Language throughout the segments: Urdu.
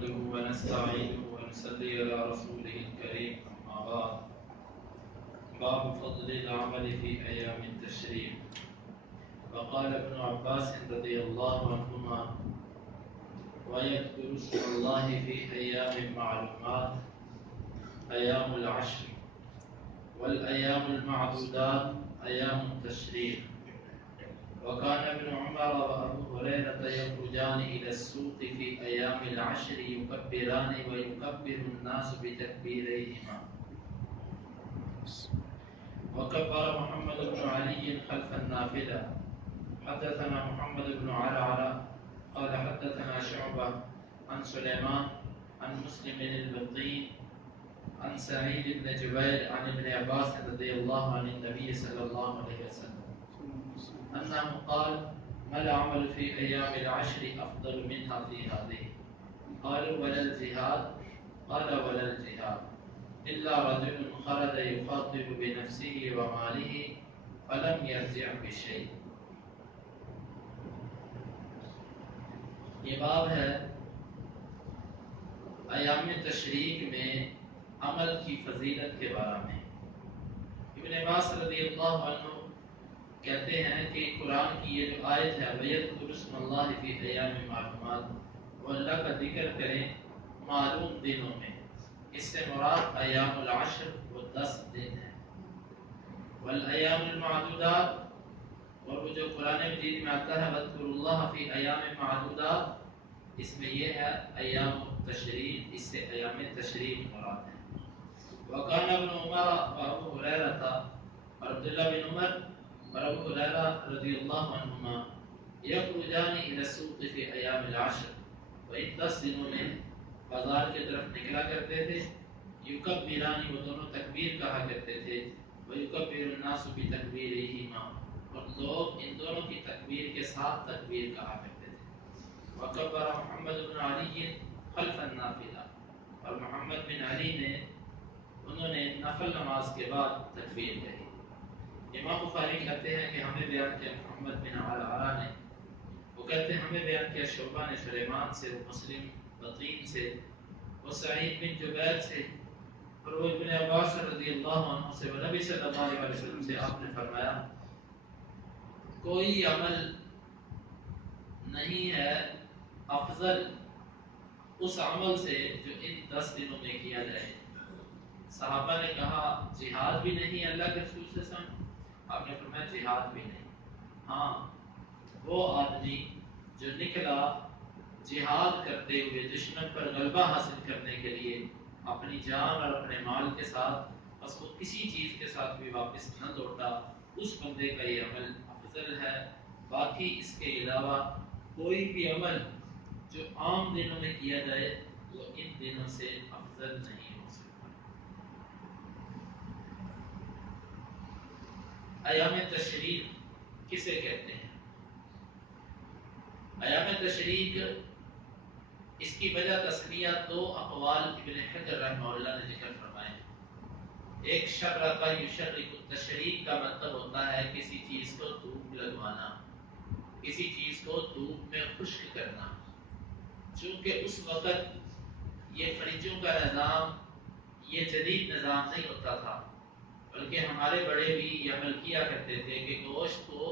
نحمده ونستعينه ونصلي على رسوله الكريم أما بعد باب فضل العمل في أيام التشريق. وقال ابن عباس رضي الله عنهما ويذكر اسم الله في أيام معلومات أيام العشر والأيام المعدودات أيام التشريق. وكان ابن عمر وأبو هريرة يخرجان إلى السوق في أيام العشر يكبران ويكبر الناس بتكبيريهما. وكبر محمد بن علي خلف النافلة. حدثنا محمد بن عرعر قال حدثنا شعبة عن سليمان عن مسلم البطين عن سعيد بن جبير عن ابن عباس رضي الله عن النبي صلى الله عليه وسلم أنه قال ما العمل في أيام العشر أفضل منها في هذه؟ قالوا ولا الجهاد؟ قال ولا الجهاد إلا رجل خرج يخاطب بنفسه وماله فلم يرجع بشيء. یہ باب ہے ایام تشریق میں عمل کی فضیلت کے بارے میں۔ ابن عباس رضی اللہ عنہ کہتے ہیں کہ قرآن کی یہ جو آیت ہے وَيَذْكُرُ اسْمَ اللَّهِ فِي أَيَّامٍ مَّعْلُومَاتٍ، وہ اللہ کا ذکر کریں معلوم دنوں میں، اس سے مراد ایام العشر وہ 10 دن ہیں۔ والایام المعدودات، اور وہ جو قرآن مجید میں آتا ہے وَاذْكُرُوا اللَّهَ فِي أَيَّامٍ مَّعْدُودَاتٍ، اس میں یہ ہے ایام التشریق، اس سے ایام تشریق مراد ہے۔ وَكَانَ ابْنُ عُمَرَ وَأَبُو هُرَيرَةَ، اور عبداللہ بن عمر اور ابو ہریرہ رضی اللہ عنہما یخرجان الی السوق فی ایام العشر، وہ ان 10 دنوں میں بازار کی طرف نکلا کرتے تھے۔ یکبران، وہ دونوں تکبیر کہا کرتے تھے، ویکبر الناس بتکبیرہما، اور لوگ ان دونوں کی تکبیر کے ساتھ تکبیر کہا کرتے تھے۔ وکبر محمد بن علی خلف النافلہ، اور محمد بن علی نے انہوں نے نفل نماز کے بعد تکبیر کہی۔ امام بخاری کہتے ہیں کہ ہمیں بیان کیا محمد بن عرعرہ نے، وہ کہتے ہیں ہمیں بیان کیا شعبہ نے سلیمان سے، وہ مسلم بطین سے، وہ سعید بن جبیر سے، اور وہ ابن عباس رضی اللہ عنہ سے، وہ نبی صلی اللہ علیہ وسلم سے آپ نے فرمایا کوئی عمل نہیں ہے افضل اس عمل سے جو ان 10 دنوں میں کیا جائے۔ صحابہ نے کہا جہاد بھی نہیں اللہ کے رسول سے سن، آپ نے فرمایا جہاد بھی نہیں، ہاں وہ آدمی جو نکلا جہاد کرتے ہوئے دشمن پر غلبہ حاصل کرنے کے لیے اپنی جان اور اپنے مال کے ساتھ، بس وہ کسی چیز کے ساتھ بھی واپس نہ لوٹا، اس بندے کا یہ عمل افضل ہے۔ باقی اس کے علاوہ کوئی بھی عمل جو عام دنوں میں کیا جائے وہ ان دنوں سے افضل نہیں ہو سکتا۔ ایام تشریق کسے کہتے ہیں؟ ایام تشریق اس کی وجہ تسمیہ 2 اقوال ابن حجر رحمہ اللہ نے ذکر فرمائے ہیں۔ ایک شرق یشرق التشریق کا مطلب ہوتا ہے کسی چیز کو دھوپ لگوانا، کسی چیز کو دھوپ میں خشک کرنا۔ چونکہ اس وقت یہ فریجوں کا نظام، یہ جدید نظام نہیں ہوتا تھا، بلکہ ہمارے بڑے بھی یہ عمل کیا کرتے تھے کہ گوشت کو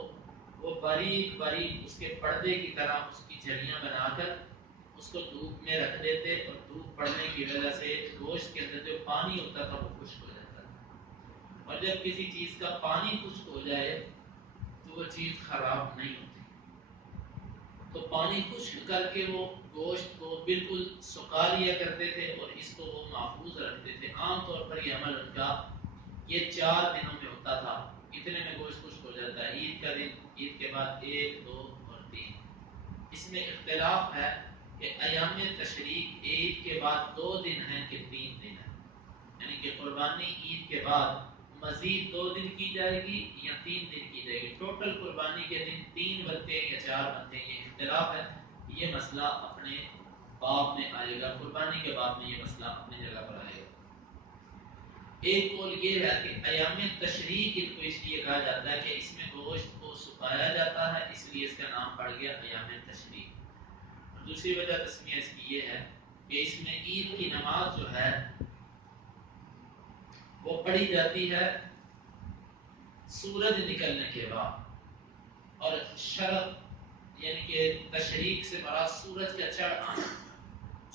وہ باریک باریک اس کے پردے کی طرح اس کی جھلیاں بنا کر اس کو دھوپ میں رکھ دیتے، اور دھوپ پڑنے کی وجہ سے گوشت کے اندر جو پانی ہوتا تھا وہ خشک ہو جاتا تھا، اور جب کسی چیز کا پانی خشک ہو جائے تو وہ چیز خراب نہیں ہوتی، تو پانی خشک کر کے وہ گوشت کو بالکل سکھا لیا کرتے تھے اور اس کو وہ محفوظ رکھتے تھے۔ عام طور پر یہ عمل ان کا یہ 4 دنوں میں ہوتا تھا، اتنے میں گوشت خشک ہو جاتا ہے۔ عید کا دن، عید کے بعد 1، 2 اور 3۔ اس میں اختلاف ہے کہ ایام تشریق عید کے بعد 2 دن ہیں کہ 3 دن ہیں، یعنی کہ قربانی عید کے بعد مزید 2 دن کی جائے گی یا 3 دن کی جائے گی۔ ٹوٹل قربانی کے دن 3 بنتے ہیں یا 4 بنتے ہیں، یہ اختلاف ہے۔ یہ مسئلہ اپنے باب میں آئے گا، قربانی کے باب میں یہ مسئلہ اپنی جگہ پر آئے گا۔ ایک قول یہ ہے کہ ایام تشریق ان کو اس لیے کہا جاتا ہے کہ اس میں گوشت کو سکھایا جاتا ہے، اس لیے اس کا نام پڑ گیا ایام تشریق۔ اور دوسری وجہ تسمیہ اس کی یہ ہے کہ اس میں عید کی نماز جو ہے وہ پڑھی جاتی ہے سورج نکلنے کے بعد، اور شرق یعنی کہ تشریق سے مراد سورج کا چڑھ آنا،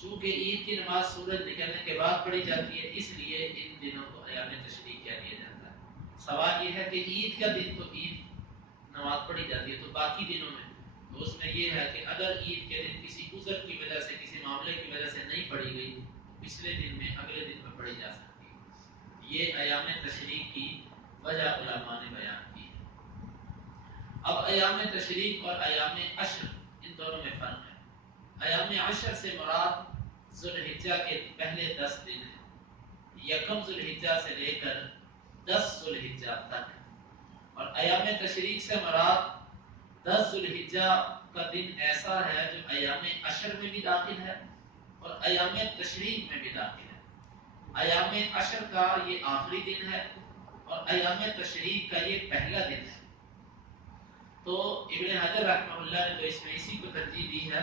چونکہ عید کی نماز سورج نکلنے کے بعد پڑھی جاتی ہے اس لیے ان دنوں کو ایام تشریق کہہ دیا جاتا ہے۔ سوال یہ ہے کہ عید کا دن تو عید نماز پڑھی جاتی ہے، تو باقی دنوں میں تو اس میں یہ ہے کہ اگر عید کے دن کسی عذر کی وجہ سے، کسی معاملے کی وجہ سے نہیں پڑھی گئی تو پچھلے دن میں اگلے دن میں پڑھی جا سکتی ہے۔ یہ ایام تشریق کی وجہ علماء نے بیان کی ہے۔ اب ایام تشریق اور ایام عشر ان دونوں میں فرق ہے۔ ایام عشر سے مراد ذوالحجہ کے پہلے 10 دن ہیں، یکم ذوالحجہ سے لے کر 10 ذوالحجہ تک، اور ایام تشریق سے مراد 10 ذوالحجہ کا دن ایسا ہے جو ایام عشر میں بھی داخل ہے اور ایام تشریق میں بھی داخل ہے۔ ایام عشر کا یہ آخری دن ہے اور ایام تشریق کا یہ پہلا دن ہے۔ تو ابن حجر رحمہ اللہ نے تو اس میں اسی کو ترجیح دی ہے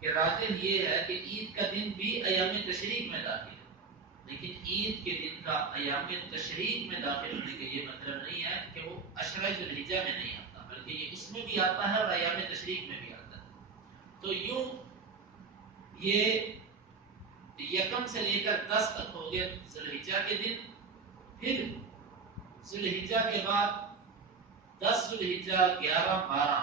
کہ راجح یہ ہے کہ عید کا دن بھی ایام تشریق میں داخل ہے، لیکن عید کے دن کا ایام تشریق میں داخل ہونے کا یہ مطلب نہیں ہے کہ وہ عشرہ ذوالحجہ میں نہیں آتا، بلکہ یہ اس میں بھی آتا ہے اور ایام تشریق میں بھی آتا ہے۔ تو یوں یہ یکم سے لے کر 10 تک ہو گئے ذوالحجہ کے دن، پھر ذوالحجہ کے بعد 10 ذوالحجہ، 11، 12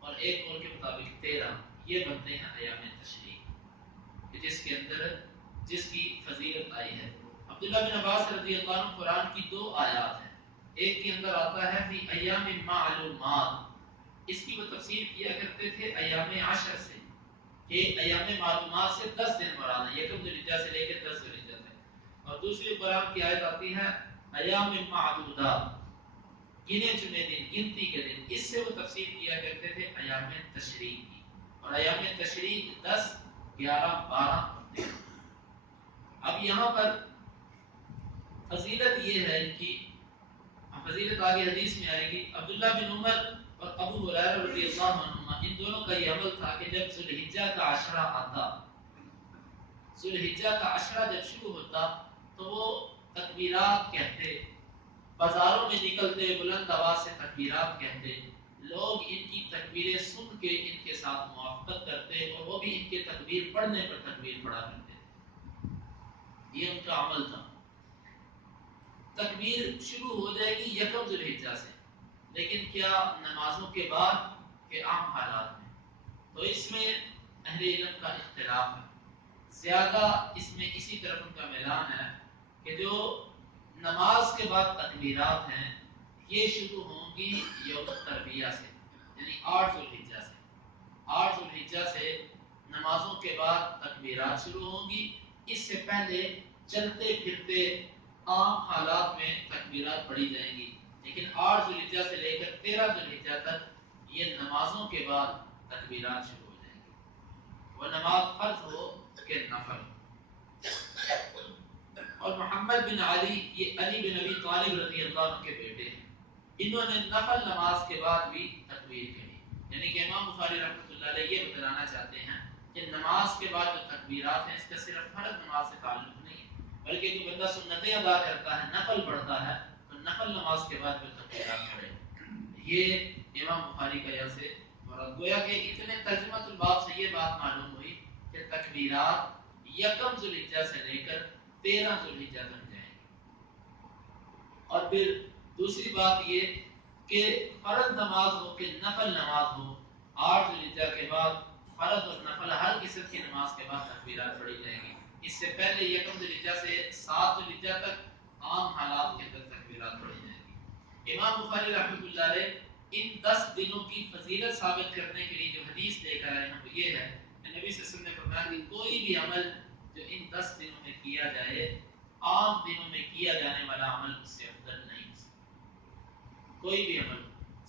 اور ایک قول کے مطابق 13 یہ بنتے ہیں ایام تشریق، جس کے اندر جس کی فضیلت آئی ہے۔ عبداللہ بن عباس رضی اللہ عنہ قرآن کی 2 آیات ہیں، ایک کے اندر آتا ہے فی ایام معلومات، اس کی وہ تفسیر کیا کرتے تھے ایام عشر سے، کہ ایام معلومات سے 10 دن مراد ہے، یکم ذوالحجہ سے لے کے 10 ذوالحجہ تک، اور دوسری قرآن کی آیت آتی ہے ایام معدودات، گنے چنے دن، گنتی کے دن، اس سے وہ تفسیر کیا کرتے تھے ایام تشریق کی، اور ایام تشریق 10، 11، 12 اور 13۔ اب یہاں پر فضیلت یہ ہے ان کی، فضیلت آگے حدیث میں آئے گی۔ عبداللہ بن عمر اور ابو ہریرہ رضی اللہ عنہما ان دونوں کا یہ عمل تھا کہ جب ذوالحجہ کا عشرہ آتا، ذوالحجہ کا عشرہ جب شروع ہوتا تو وہ تکبیرات کہتے، بازاروں میں نکلتے، بلند آواز سے تکبیرات کہتے، لوگ ان کی تکبیریں سن کے ان کے ساتھ موافقت کرتے اور وہ بھی ان کے تکبیر پڑھنے پر تکبیر پڑھا کرتے۔ یہ ان کا عمل تھا۔ تکبیر شروع ہو جائے گی یکم ذوالحجہ سے، لیکن کیا نمازوں کے بعد کے عام حالات میں؟ تو اس میں اہل علم کا اختلاف ہے، زیادہ اس میں اسی طرف ان کا میلان ہے کہ جو نماز کے بعد تکبیرات ہیں یہ شروع ہوں گی یوم تربیہ سے، یعنی 8 ذوالحجہ سے، 8 ذوالحجہ سے نمازوں کے بعد تکبیرات شروع ہوں گی۔ اس سے پہلے چلتے پھرتے عام حالات میں تکبیرات پڑھی جائیں گی، لیکن 8 ذوالحجہ سے لے کر 13 ذوالحجہ تک یہ نمازوں کے بعد تکبیرات شروع ہو جائیں گی، وہ نماز فرض ہو کہ نفل۔ اور محمد بن علی، یہ علی بن ابی طالب رضی اللہ عنہ کے بیٹے ہیں، انہوں نے نفل نماز کے بعد بھی تکبیر کہی، یعنی کہ امام بخاری رحمۃ اللہ علیہ یہ بتلانا چاہتے ہیں کہ نماز کے بعد جو تکبیرات ہیں اس کا صرف فرض نماز سے تعلق نہیں ہے، بلکہ جو بندہ سنتیں ادا کرتا ہے، نفل پڑھتا ہے، تو نفل نماز کے بعد جو تکبیرات پڑھے، یہ امام بخاری کا یہاں سے مراد۔ گویا کہ اتنے ترجمہ الباب سے یہ بات معلوم ہوئی کہ تکبیرات یکم ذوالحجہ سے لے کر 13 ذوالحجہ تک جائیں گے۔ اور پھر دوسری بات یہ کہ فرض نماز ہو کہ نفل نماز ہو، 8 ذوالحجہ کے بعد فرض اور نفل ہر قسم کی نماز کے بعد تکبیرات پڑھی جائیں گی۔ اس سے پہلے یکم ذوالحجہ سے 7 ذوالحجہ تک عام حالات کے اندر تکبیرات پڑھی جائیں گی۔ امام بخاری رحمۃ اللہ علیہ ان 10 دنوں کی فضیلت ثابت کرنے کے لیے جو حدیث لے کر آئے ہیں وہ یہ ہے کہ نبی صلی اللہ علیہ وسلم نے فرمایا کہ کوئی بھی عمل جو ان 10 دنوں میں کیا جائے، عام دنوں میں کیا جانے والا عمل اس سے افضل نہیں ہو سکتا، کوئی بھی عمل۔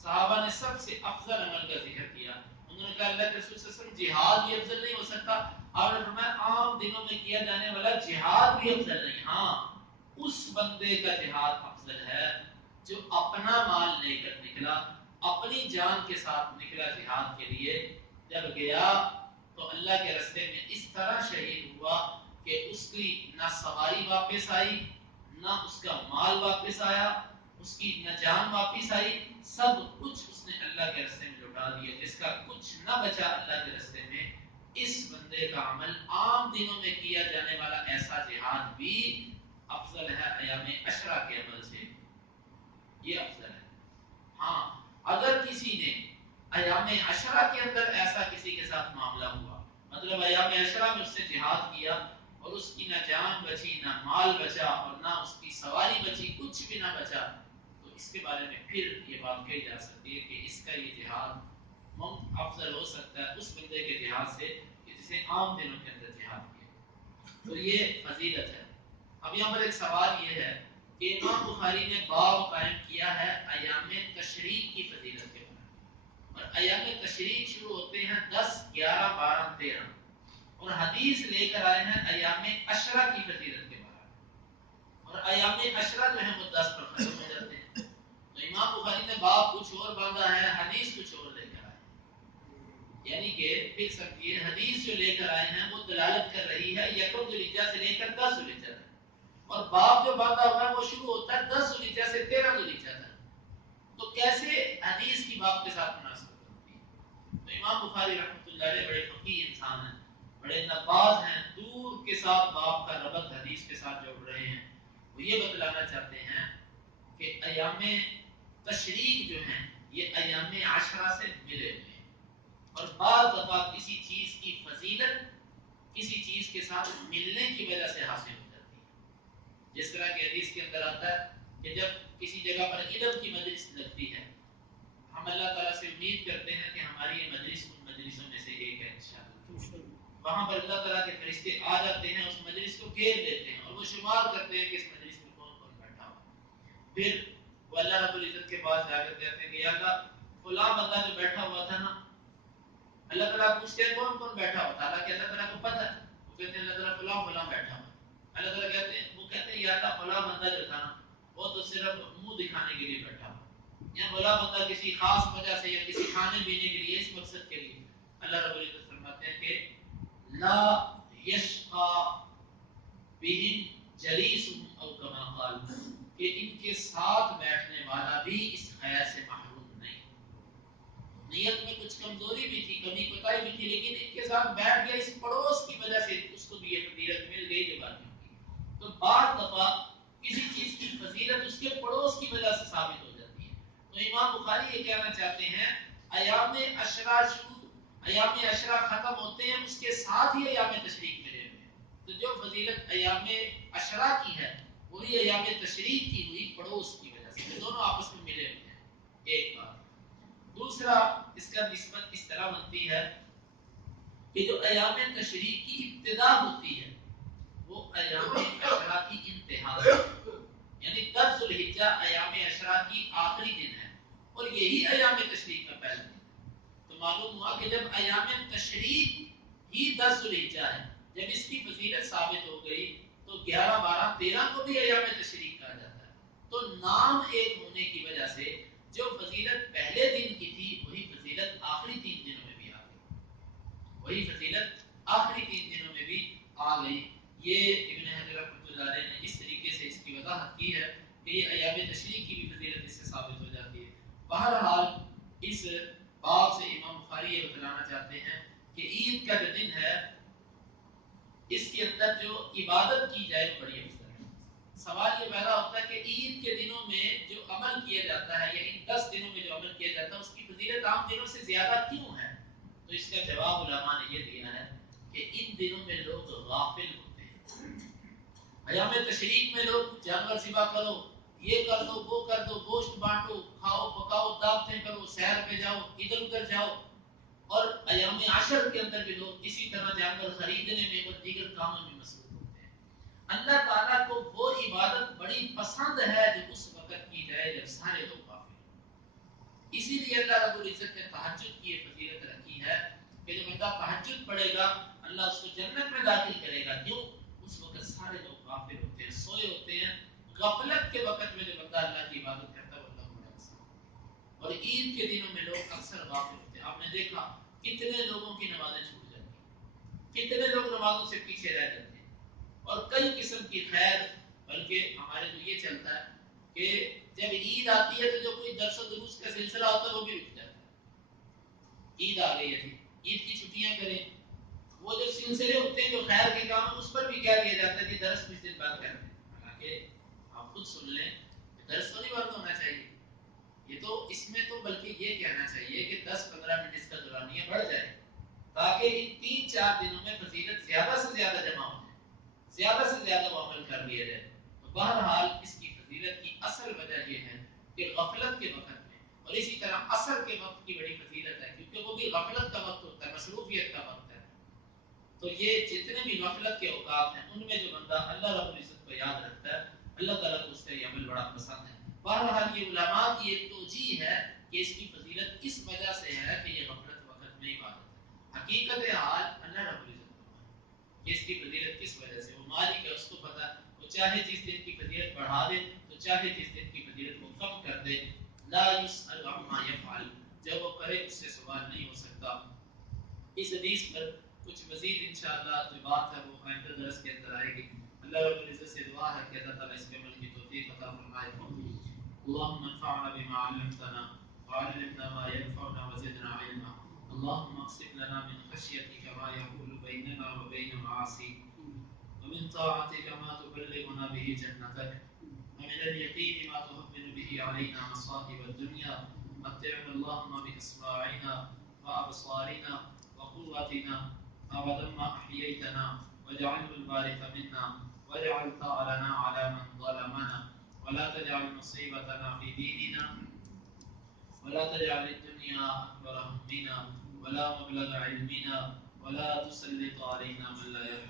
صحابہ نے سب سے افضل عمل کا ذکر کیا، انہوں نے کہا اللہ کے رسول صلی اللہ علیہ وسلم جہاد بھی افضل نہیں ہو سکتا، آپ نے فرمایا عام دنوں میں کیا جانے والا جہاد بھی افضل نہیں، ہاں اس بندے کا جہاد افضل ہے جو اپنا مال لے کر نکلا، اپنی جان کے ساتھ نکلا جہاد کے لیے، جب گیا تو اللہ کے راستے میں اس طرح شہید ہوا کہ اس کی نہ سواری واپس آئی، نہ اس کا مال واپس آیا، اس کی نہ جان واپس آئی، سب کچھ اس نے اللہ کے راستے میں لوٹا دیا، جس کا کچھ نہ بچا اللہ کے راستے میں۔ اس بندے کا عمل عام دنوں میں کیا جانے والا ایسا جہاد بھی افضل ہے ایام عشرہ کے عمل سے، یہ افضل ہے۔ ہاں اگر کسی نے ایام عشرہ کے اندر ایسا کسی کے ساتھ معاملہ ہوا، مطلب ایام عشرہ میں اس نے جہاد کیا اور اس کی نہ جان بچی، نہ مال بچا اور نہ اس کی سواری بچی، کچھ بھی نہ بچا، تو اس کے بارے میں پھر یہ بات کہی جا سکتی ہے کہ اس کا یہ جہاد افضل ہو سکتا ہے اس بندے کے جہاد سے کہ جسے عام دنوں کے اندر جہاد کیا۔ تو یہ فضیلت ہے۔ اب یہاں پر ایک سوال یہ ہے کہ امام بخاری نے باب قائم کیا ہے ایام تشریق کی فضیلت کے بارے میں، اور ایام تشریق شروع ہوتے ہیں 10، 11، 12، 13، اور حدیث لے کر آئے ہیں ایام عشرہ کی فضیلت کے بارے میں، اور ایام عشرہ جو ہیں وہ 10 پر ختم ہو جاتے ہیں۔ تو امام بخاری نے باب کچھ اور باندھا ہے، حدیث کچھ اور لے کر آئے ہیں، یعنی کہ پھر سمجھیے حدیث جو لے کر آئے ہیں وہ دلالت کر رہی ہے یکم ذوالحجہ سے لے کر 10 ذوالحجہ تک، اور باب جو باندھا ہوا ہے وہ شروع ہوتا ہے 10 ذوالحجہ سے 13 ذوالحجہ تک۔ تو کیسے حدیث کی باب کے ساتھ مناسبت ہوتی ہے؟ تو امام بخاری رحمۃ اللہ علیہ بڑے فقیہ انسان ہیں، بڑے نباز ہیں، دور کے ساتھ باب کا ربط حدیث کے ساتھ جوڑ رہے ہیں۔ وہ یہ بتلانا چاہتے ہیں کہ ایام تشریق جو ہیں یہ ایام عشرہ سے ملے ہوئے ہیں، اور بعض دفعہ کسی چیز کی فضیلت کسی چیز کے ساتھ ملنے کی وجہ سے حاصل ہو جاتی ہے۔ جس طرح کہ حدیث کے اندر آتا ہے کہ جب کسی جگہ پر علم کی مجلس لگتی ہے، ہم اللہ تعالیٰ سے امید کرتے ہیں کہ ہماری یہ مجلس ان مجلسوں میں سے ایک ہے انشاءاللہ۔ وہاں پر اللہ تعالیٰ کے فرشتے آ جاتے ہیں، اس مجلس کو گھیر لیتے ہیں اور وہ شمار کرتے ہیں کہ اس مجلس میں کون کون بیٹھا ہوا۔ پھر وہ اللہ رب العزت کے پاس جا کر کہتے ہیں کہ یا اللہ فلاں بندہ جو بیٹھا ہوا تھا نا، اللہ تعالیٰ پوچھتے ہیں کون کون بیٹھا ہوا تھا، حالانکہ اللہ تعالیٰ کو پتہ ہے، وہ کہتے ہیں اللہ تعالیٰ فلاں فلاں بیٹھا ہوا۔ اللہ تعالیٰ کہتے ہیں، وہ کہتے ہیں یا اللہ فلاں بندہ جو تھا نا وہ تو صرف منہ دکھانے کے لیے بیٹھا ہوا، یا فلاں بندہ کسی خاص وجہ سے یا کسی کھانے پینے کے لیے، اس مقصد کے لیے۔ اللہ رب العزت فرماتے ہیں کہ لا یشقا بہم جلیسہم او کما قال، کہ ان کے ساتھ بیٹھنے والا بھی اس خیر سے محروم نہیں۔ نیت میں کچھ کمزوری بھی تھی، کمی کوتاہی بھی تھی، لیکن ان کے ساتھ بیٹھ گیا، اس پڑوس کی وجہ سے اس کو بھی یہ فضیلت مل گئی جو بات کی۔ تو بعض دفعہ کسی چیز کی فضیلت اس کے پڑوس کی وجہ سے ثابت ہو جاتی ہے۔ تو امام بخاری یہ کہنا چاہتے ہیں ایام عشرہ شروع، ایام عشرہ ختم ہوتے ہیں، اس کے ساتھ ہی ایام تشریق ملے ہوئے ہیں۔ تو جو فضیلت ایام عشرہ کی ہے وہی ایام تشریق کی ہوئی پڑوس کی وجہ سے، دونوں آپس میں ملے ہوئے ہیں۔ ایک بات۔ دوسرا اس کا نسبت اس طرح بنتی ہے کہ جو ایام تشریق کی ابتدا ہوتی ہے وہ ایام عشرہ کی انتہا ہے، یعنی 10 ذوالحجہ ایام عشرہ کی آخری دن ہے اور یہی ایام تشریق کا پہلا دن ہے۔ تو معلوم ہوا کہ جب ایام تشریق ہی 10 ذوالحجہ ہے، جب اس کی فضیلت ثابت ہو گئی تو 11، 12، 13 کو بھی ایام تشریق کہا جاتا ہے۔ تو نام ایک ہونے کی وجہ سے جو فضیلت پہلے دن کی تھی وہی فضیلت آخری 3 دنوں میں بھی آ گئی، وہی فضیلت آخری 3 دنوں میں بھی آ گئی۔ یہ ابن حجر رحمۃ اللہ علیہ نے اس طریقے سے اس کی وضاحت کی ہے کہ یہ ایام تشریق کی بھی فضیلت اس سے ثابت ہو جاتی ہے۔ بہرحال اس باب سے امام بخاری یہ بتلانا چاہتے ہیں کہ عید کا جو دن ہے اس کے اندر جو عبادت کی جائے وہ بڑی افضل ہے۔ سوال یہ پیدا ہوتا ہے کہ عید کے دنوں میں جو عمل کیا جاتا ہے یا ان 10 دنوں میں جو عمل کیا جاتا ہے اس کی فضیلت عام دنوں سے زیادہ کیوں ہے؟ تو اس کا جواب علماء نے یہ دیا ہے کہ ان دنوں میں لوگ غافل ہوتے ہیں۔ ایام تشریق میں لوگ جانور ذبح کرو، یہ کر دو، وہ کر دو، گوشت بانٹو، کھاؤ پکاؤ، دعوتیں کرو، سیر پہ جاؤ، ادھر ادھر جاؤ، اور ایام عشر کے اندر بھی لوگ اسی طرح جانور خریدنے میں اور دیگر کاموں میں مصروف ہوتے ہیں۔ اللہ تعالیٰ کو وہ عبادت بڑی پسند ہے جو اس وقت کی جائے جب سارے لوگ غافل ہوں۔ اسی لیے اللہ رب العزت نے تہجد کی یہ فضیلت رکھی ہے کہ جو بندہ تہجد پڑھے گا اللہ اس کو جنت میں داخل کرے گا۔ کیوں؟ اس وقت سارے لوگ غافل ہوتے ہیں، سوئے ہوتے ہیں۔ غفلت کے وقت میں جو بندہ اللہ کی عبادت کرتا ہے وہ اللہ کو بڑا پسند ہے۔ اور عید کے دنوں میں لوگ اکثر غافل ہوتے ہیں۔ آپ نے دیکھا کتنے لوگوں کی نمازیں چھوٹ جاتی ہیں، کتنے لوگ نمازوں سے پیچھے رہ جاتے ہیں۔ اور کئی قسم کی خیر، بلکہ ہمارے تو یہ چلتا ہے کہ جب عید آتی ہے تو جو کوئی درس و دروس کا سلسلہ ہوتا ہے وہ بھی رک جاتا ہے. عید آ گئی ہے، عید کی چھٹیاں کریں، وہ جو سلسلے ہوتے ہیں جو خیر کے کام ہیں اس پر بھی کہہ دیا جاتا ہے کہ درس کچھ دن بعد کر دیں. حالانکہ آپ خود سن لیں کہ درس تو نہیں بند ہونا چاہیے. یہ تو اس میں تو بلکہ یہ کہنا چاہیے کہ 10-15 منٹ اس کا دورانیہ بڑھ جائے تاکہ ان 3-4 دنوں میں فضیلت زیادہ سے زیادہ جمع ہو جائے، زیادہ سے زیادہ وہ عمل کر لیا جائے. تو بہرحال اس کی فضیلت کی اصل وجہ یہ ہے کہ غفلت کے وقت میں، اور اسی طرح عصر کے وقت کی بڑی فضیلت ہے کیونکہ وہ بھی غفلت کا وقت ہوتا ہے، مصروفیت کا وقت ہے. تو یہ جتنے بھی غفلت کے اوقات ہیں ان میں جو بندہ اللہ رب العزت کو یاد رکھتا ہے اللہ تعالیٰ کو اس کا یہ عمل بڑا پسند ہے. بہرحال یہ علماء کی ایک توجیہ ہے کہ اس کی فضیلت اس وجہ سے ہے کہ یہ غفلت وقت میں عبادت ہے. حقیقت حال اللہ رب العزت کو اس کی فضیلت کس وجہ سے، وہ مالک ہے، اس کو پتا ہے. وہ چاہے جس دن کی فضیلت بڑھا دے تو چاہے جس دن کی فضیلت وہ کم کر دے. لا يسأل عما يفعل، جب وہ کرے اس سے سوال نہیں ہو سکتا. اس حدیث پر کچھ مزید انشاءاللہ جو بات ہے وہ آئندہ درس کے اندر آئے گی. اللہ رب العزت سے دعا ہے کہ اللہ تعالیٰ اس کے عمل کی توفیق عطا فرمائے. اللهم انفعنا بما علمتنا وعلمنا ما ينفعنا وزدنا علما. اللهم اقسم لنا من خشيتك ما يحول بيننا وبين معاصيك، ومن طاعتك ما تبلغنا به جنتك، ومن اليقين ما تهون به علينا مصائب الدنيا. متعنا اللهم بأسماعنا وأبصارنا وقوتنا أبدا ما أحييتنا، واجعله الوارث منا، واجعل ثأرنا على من ظلمنا، ولا تجعل مصيبتنا في ديننا، ولا تجعل الدنيا أكبر همنا ولا مبلغ علمنا، ولا تسلط علينا من لا يرحمنا.